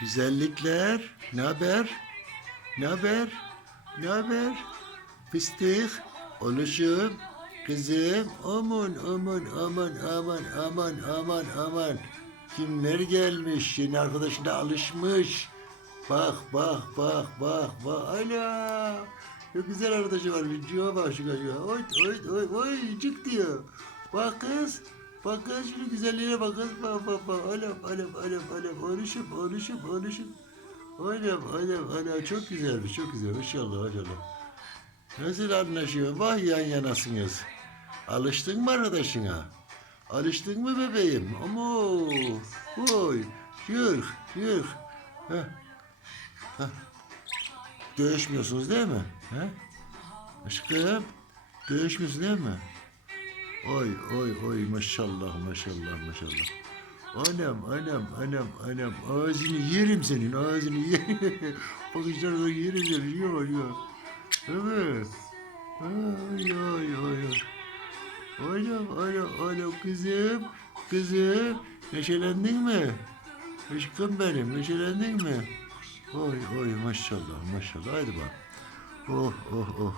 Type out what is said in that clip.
Güzellikler. Ne haber? Ne haber? Ne haber? Fıstık. Oluşum. Kızım. Aman aman aman aman aman aman aman. Kimler gelmiş? Yeni arkadaşına alışmış. Bak bak bak bak bak. Ala. Ne güzel arkadaşı var. Videoya bak şu çocuğa. Oy oy oy oy cık diyor. Bak kız. Bak kız şunun güzelliğine bak kız. Bak bak bak. Oğlum oğlum oğlum oğlum. Oluşum oluşum oluşum. Oğlum oğlum oğlum. Çok güzelmiş çok güzel. Maşallah maşallah. Nasıl anlaşıyor? Vah yan yanasınız. Alıştın mı arkadaşına? Alıştın mı bebeğim? Ama oy yürü yürü. Heh. Heh. Dövüşmüyorsunuz değil mi? He? Aşkım dövüşmüyorsun değil mi? Oy oy oy maşallah maşallah maşallah. Anam anam anam anam ağzını yerim senin ağzını yerim. Bakışlarına yerim seni yiyor yiyor. Evet. Ay ay ay ay. Oğlum oğlum oğlum kızım kızım neşelendin mi? Aşkım benim neşelendin mi? Oy oy maşallah maşallah hadi bak. Oh oh oh.